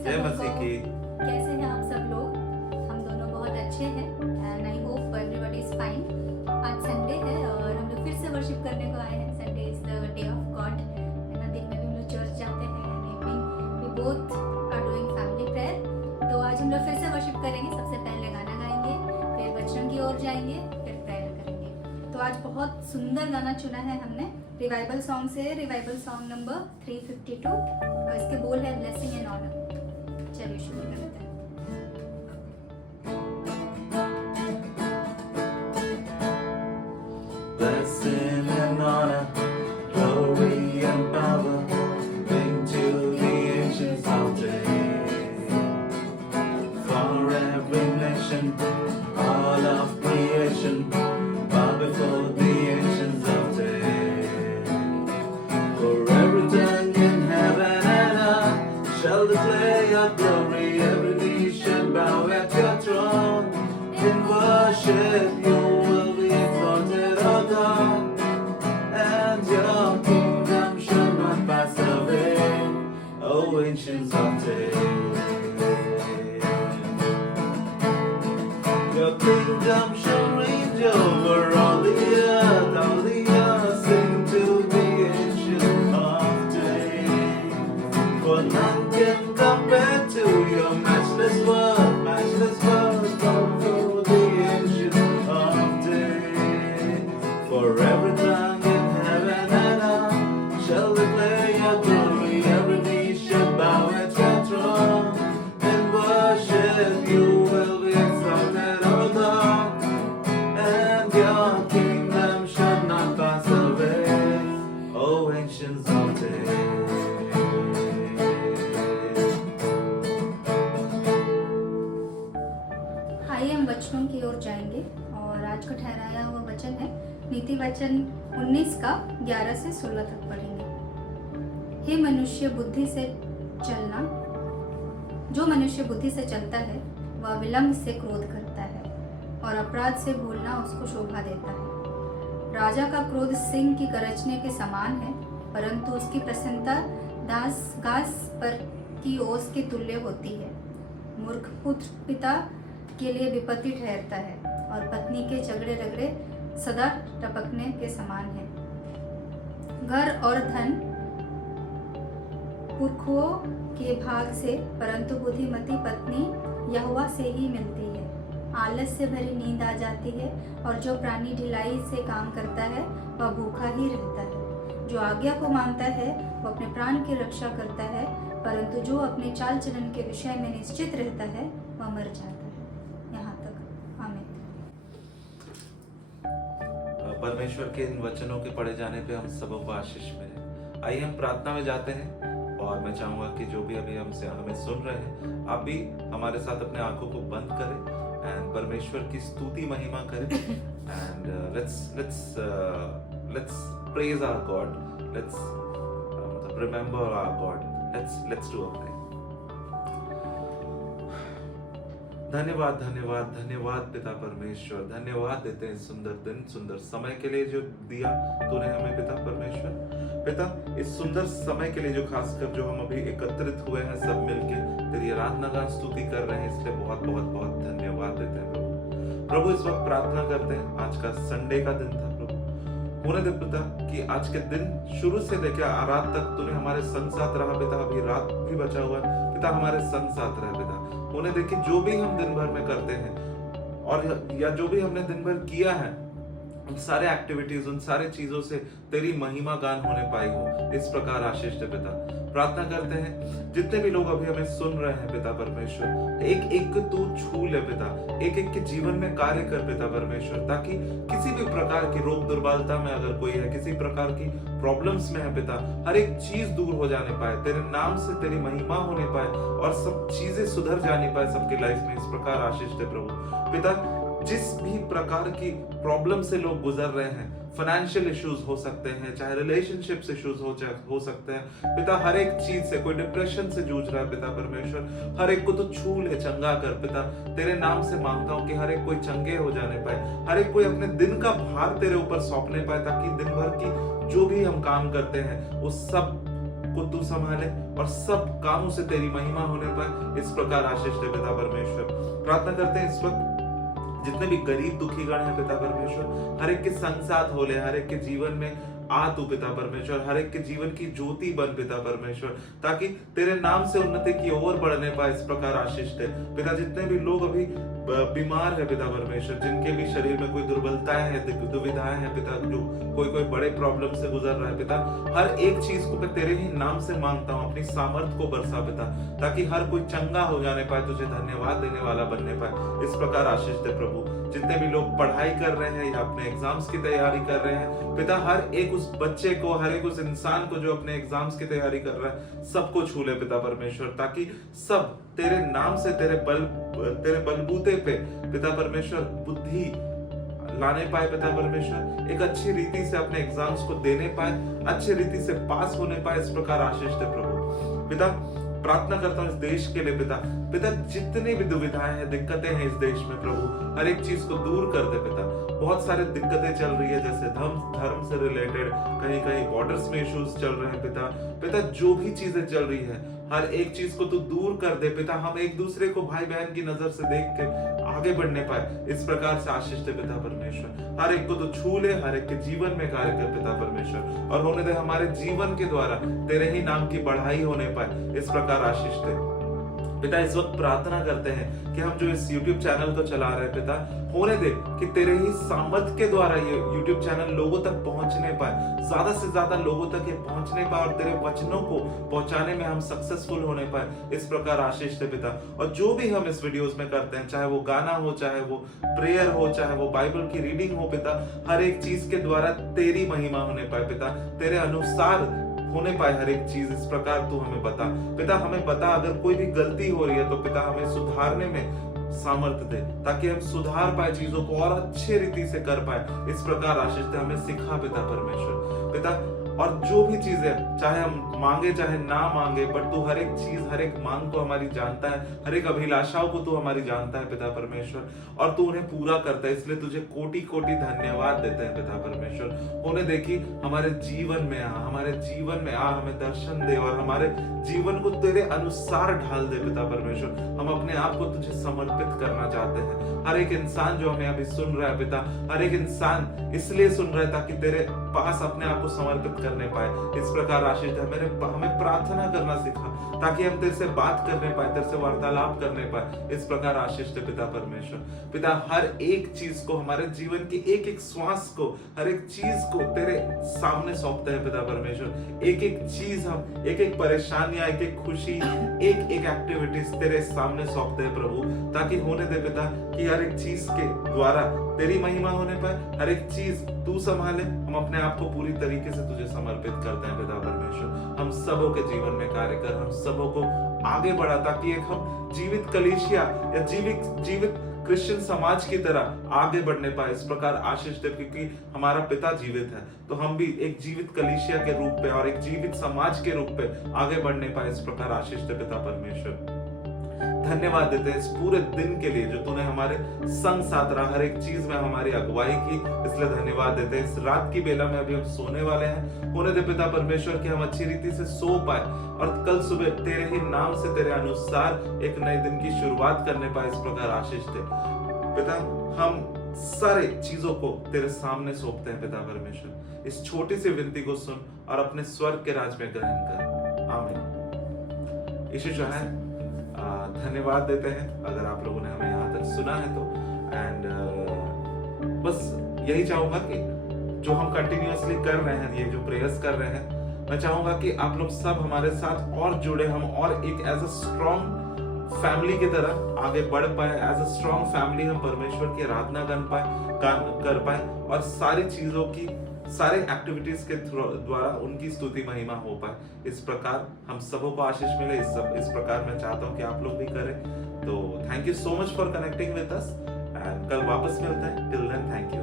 जय सब मसीह की। कैसे हैं आप सब लोग? हम दोनों बहुत अच्छे हैं and I hope everybody is fine. आज संडे है और हम लोग फिर से वर्शिप करने को आए हैं। Sunday is the day of God है ना। दिन में भी हम लोग चर्च जाते हैं and evening we both are doing family prayer. तो आज हम लोग फिर से वर्शिप करेंगे। सबसे पहले गाना गाएंगे, फिर वचन की ओर जाएंगे, फिर प्रेयर करेंगे। तो आज बहुत सुंदर गाना चुना है हमने। रिवाइवल सॉन्ग से, रिवाइवल सॉन्ग नंबर 352 और इसके बोल है ब्लेसिंग एंड ऑनर। चलिए शुरू करते हैं। Blessing and honor, glory and power, bring to the ancients of days. For every nation, all of creation, bow before the ancients of days. For every tongue in heaven and earth shall declare your glory. Every knee shall bow at your throne. In worship you will be exalted, O God, and your kingdom shall not pass away, O ancients of days. Your kingdom shall reign over all the earth, all the earth. Sing to the ancient of days. For none can compare to your matchless word, matchless word. For the ancient of days. For every tongue in heaven and earth shall declare your glory. Every knee shall bow at your throne. In worship you will be exalted, O God, and your kingdom shall not pass away, O ancients of days. आइए हम वचनों की ओर जाएंगे और आज का ठहराया हुआ वचन है नीति वचन 19 का 11 से 16 तक पढ़ेंगे। हे मनुष्य बुद्धि से चलना, जो मनुष्य बुद्धि से चलता है वह विलंब से क्रोध करता है और अपराध से भूलना उसको शोभा देता है। राजा का क्रोध सिंह की गरजने के समान है, परंतु उसकी प्रसन्नता घास पर की ओस के तुल्य होती है। मूर्ख पुत्र पिता के लिए विपत्ति ठहरता है और पत्नी के झगड़े रगड़े सदा टपकने के समान है। घर और धन पुरखों के भाग से, परंतु बुद्धिमती पत्नी यहोवा से ही मिलती है। आलस से भरी नींद आ जाती है और जो प्राणी ढिलाई से काम करता है वह भूखा ही रहता है। जो आज्ञा को मानता है वह अपने प्राण की रक्षा करता है, परंतु जो अपने चाल चलन के विषय में निश्चित रहता है वह मर जाता है। यहाँ तक आमीन। परमेश्वर के इन वचनों के पढ़े जाने पे हम सबों को आशीष मिले। आइए हम प्रार्थना में जाते हैं और मैं चाहूंगा कि जो भी अभी हमसे हमें सुन रहे हैं, आप भी हमारे साथ अपने आंखों को बंद करें एंड परमेश्वर की स्तुति महिमा करें and let's praise our God, let's remember our God, let's do a prayer. धन्यवाद धन्यवाद धन्यवाद पिता परमेश्वर, धन्यवाद देते हैं सुंदर दिन, सुंदर समय के लिए जो दिया तूने हमें पिता परमेश्वर। पिता इस सुंदर समय के लिए जो खासकर जो हम अभी एकत्रित हुए हैं सब मिलके तेरी आराधना का स्तुति कर रहे हैं, इसलिए बहुत बहुत बहुत धन्यवाद देते हैं प्रभु। प्रभु इस वक्त प्रार्थना करते हैं, आज का संडे का दिन था प्रभु, होने दे पिता कि आज के दिन शुरू से लेकर रात तक तूने हमारे संग साथ रहा पिता। अभी रात भी बचा हुआ है पिता, हमारे संग साथ रहे पिता। होने दे कि जो भी हम दिन भर में करते हैं और या जो भी हमने दिन भर किया है, उन सारे एक्टिविटीज, उन सारे चीजों से तेरी महिमा गान होने पाई हो, इस प्रकार आशीष दे पिता। प्रार्थना करते हैं जितने भी लोग अभी हमें सुन रहे हैं पिता परमेश्वर, एक एक को तू छू ले पिता, एक एक के जीवन में कार्य कर पिता परमेश्वर, ताकि किसी भी प्रकार की रोग दुर्बलता में अगर कोई है, किसी प्रकार की प्रॉब्लम्स में है पिता, हर एक चीज दूर हो जाने पाए, तेरे नाम से तेरी महिमा होने पाए और सब चीजें सुधर जाने पाए सबकी लाइफ में, इस प्रकार आशीष दे प्रभु। पिता जिस भी प्रकार की प्रॉब्लम से लोग गुजर रहे हैं, फाइनेंशियल इश्यूज हो सकते हैं, चाहे रिलेशनशिप्स इश्यूज हो सकते हैं पिता, हर एक चीज से, कोई डिप्रेशन से जूझ रहा है पिता परमेश्वर, हर एक को तो छू ले, चंगा कर पिता। तेरे नाम से मांगता हूँ कि हर एक कोई चंगे हो जाने पाए, हर एक कोई अपने दिन का भार तेरे ऊपर सौंपने पाए, ताकि दिन भर की जो भी हम काम करते हैं उस सब को तू संभाले और सब कामों से तेरी महिमा होने पाए, इस प्रकार आशीष दे पिता परमेश्वर। प्रार्थना करते हैं इस वक्त जितने भी गरीब दुखी गण हैं पिता परमेश्वर, हर एक के संग साथ हो ले, हर एक के जीवन में आ तू पिता परमेश्वर, हर एक के जीवन की ज्योति बन पिता परमेश्वर, ताकि तेरे नाम से उन्नति की ओर बढ़ने पाए, इस प्रकार आशीष दे पिता। जितने भी लोग अभी बीमार है पिता परमेश्वर, जिनके भी शरीर में कोई दुर्बलताएं हैं, दुविधाएं हैं पिता, जो कोई बड़े प्रॉब्लम से गुजर रहा है पिता, हर एक चीज को मैं तेरे ही नाम से मांगता हूँ, अपनी सामर्थ को बरसा पिता, ताकि हर कोई चंगा हो जाने पाए, तुझे धन्यवाद देने वाला बनने पाए, इस प्रकार आशीष दे प्रभु। जितने भी लोग पढ़ाई कर रहे हैं या अपने एग्जाम्स की तैयारी कर रहे हैं पिता, हर एक उस बच्चे को, हर एक उस इंसान को जो अपने एग्जाम्स की तैयारी कर रहा है, सबको छू ले पिता परमेश्वर, ताकि सब तेरे नाम से, तेरे बलबूते पे पिता परमेश्वर बुद्धि लाने पाए पिता परमेश्वर, एक अच्छी रीति से अपने एग्जाम्स को देने पाए, अच्छी रीति से पास होने पाए, इस प्रकार आशीष दे प्रभु। पिता प्रार्थना करता हूँ इस देश के लिए पिता, जितनी भी दुविधाएं हैं, दिक्कतें हैं इस देश में प्रभु, हर एक चीज को दूर कर दे पिता। बहुत सारे दिक्कतें चल रही है, जैसे धर्म से रिलेटेड, कहीं कहीं बॉर्डर्स में इश्यूज चल रहे हैं पिता, जो भी चीजें चल रही है, हर एक चीज को तू दूर कर दे पिता। हम एक दूसरे को भाई बहन की नजर से देख के आगे बढ़ने पाए, इस प्रकार से आशीष दे पिता परमेश्वर। हर एक को तो छू ले, हर एक के जीवन में कार्य कर पिता परमेश्वर, और होने दे हमारे जीवन के द्वारा तेरे ही नाम की बढ़ाई होने पाए, इस प्रकार आशीष दे पिता। इस वक्त प्रार्थना करते हैं कि हम जो इस YouTube चैनल को चला रहे हैं पिता, होने दे कि तेरे ही सामर्थ के द्वारा ये YouTube चैनल लोगों तक पहुंचने पाए, ज्यादा से ज्यादा लोगों तक ये पहुंचने पाए, और तेरे वचनों को पहुंचाने में हम सक्सेसफुल होने पाए, इस प्रकार आशीष दे पिता। और जो भी हम इस वीडियोस में करते हैं, चाहे वो गाना हो, चाहे वो प्रेयर हो, चाहे वो बाइबल की रीडिंग हो पिता, हर एक चीज के द्वारा तेरी महिमा होने पाए पिता, तेरे अनुसार होने पाए हर एक चीज, इस प्रकार तू हमें बता पिता। हमें बता अगर कोई भी गलती हो रही है तो पिता हमें सुधारने में सामर्थ्य दे, ताकि हम सुधार पाए, चीजों को और अच्छे रीति से कर पाए, इस प्रकार आशीष दे। हमें सिखा पिता परमेश्वर पिता, और जो भी चीजें चाहे हम मांगे चाहे ना मांगे, बट तू हर एक चीज, हर एक मांग को हमारी जानता है, हर एक अभिलाषाओं को तू हमारी जानता है पिता परमेश्वर, और तू उन्हें पूरा करता है, इसलिए तुझे कोटि कोटि धन्यवाद देते हैं पिता परमेश्वर। होने देखी हमारे जीवन में आ, हमारे जीवन में आ, हमें दर्शन दे, और हमारे जीवन को तेरे अनुसार ढाल दे पिता परमेश्वर। हम अपने आप को तुझे समर्पित करना चाहते हैं। हर एक इंसान जो हमें अभी सुन रहा है पिता, हर एक इंसान इसलिए सुन रहा है ताकि तेरे पास अपने आप को समर्पित करने पाए, इस प्रकार आशीष है। हमें प्रार्थना करना सिखा, ताकि हम तेरे से बात करने पाए, तेरे से वार्तालाप करने पाए, इस प्रकार आशीष दे पिता परमेश्वर पिता। हर एक चीज को, हमारे जीवन की एक एक श्वास को, हर एक चीज को तेरे सामने सौंपते हैं पिता परमेश्वर। एक एक चीज हम, एक एक परेशानियां, एक एक खुशी, एक एक एक्टिविटीज तेरे सामने सौंपते हैं प्रभु, ताकि होने दे पिता कि हर एक चीज के द्वारा तेरी महिमा होने पाए, हर एक चीज तू संभाले। हम अपने आप को पूरी तरीके से तुझे समर्पित करते हैं पिता परमेश्वर। हम सबों के जीवन में कार्य कर, हम सबों को आगे बढ़ा, ताकि एक हम जीवित कलीसिया या जीवित क्रिश्चियन समाज की तरह आगे बढ़ने पाए, इस प्रकार आशीष दे। क्योंकि हमारा पिता जीवित है, तो हम भी एक जीवित कलीसिया के रूप पे और एक जीवित समाज के रूप पे आगे बढ़ने पाए, इस प्रकार आशीष दे पिता परमेश्वर। धन्यवाद देते हैं इस पूरे दिन के लिए जो तूने हमारे संग साथ रहा, हर एक चीज में हमारी अगुवाई की, इसलिए धन्यवाद देते हैं। इस रात की बेला में अभी हम सोने वाले हैं, होने दे पिता परमेश्वर कि हम अच्छी रीति से सो पाए, और कल सुबह तेरे ही नाम से, तेरे अनुसार एक नए दिन की शुरुआत करने पाए, इस प्रकार आशीष दे पिता। हम सारे चीजों को तेरे सामने सौंपते हैं पिता परमेश्वर। इस छोटी सी विनती को सुन और अपने स्वर्ग के राज में ग्रहण कर, आमीन। यीशु जो है धन्यवाद देते हैं अगर आप लोगों ने हमें यहाँ तक सुना है तो। एंड बस यही चाहूंगा कि जो हम कंटिन्यूअसली कर रहे हैं, ये जो प्रेयर्स कर रहे हैं, मैं चाहूंगा कि आप लोग सब हमारे साथ और जुड़े, हम और एक एज अ स्ट्रॉन्ग फैमिली की तरह आगे बढ़ पाए। एज अ स्ट्रॉन्ग फैमिली हम परमेश्वर की आराधना कर पाए, और सारी चीजों की, सारे एक्टिविटीज के द्वारा उनकी स्तुति महिमा हो पाए। इस प्रकार हम सबों को आशीष मिले, इस प्रकार मैं चाहता हूँ कि आप लोग भी करें। तो thank you so much for connecting with us, and कल वापस मिलते हैं। Till then thank you.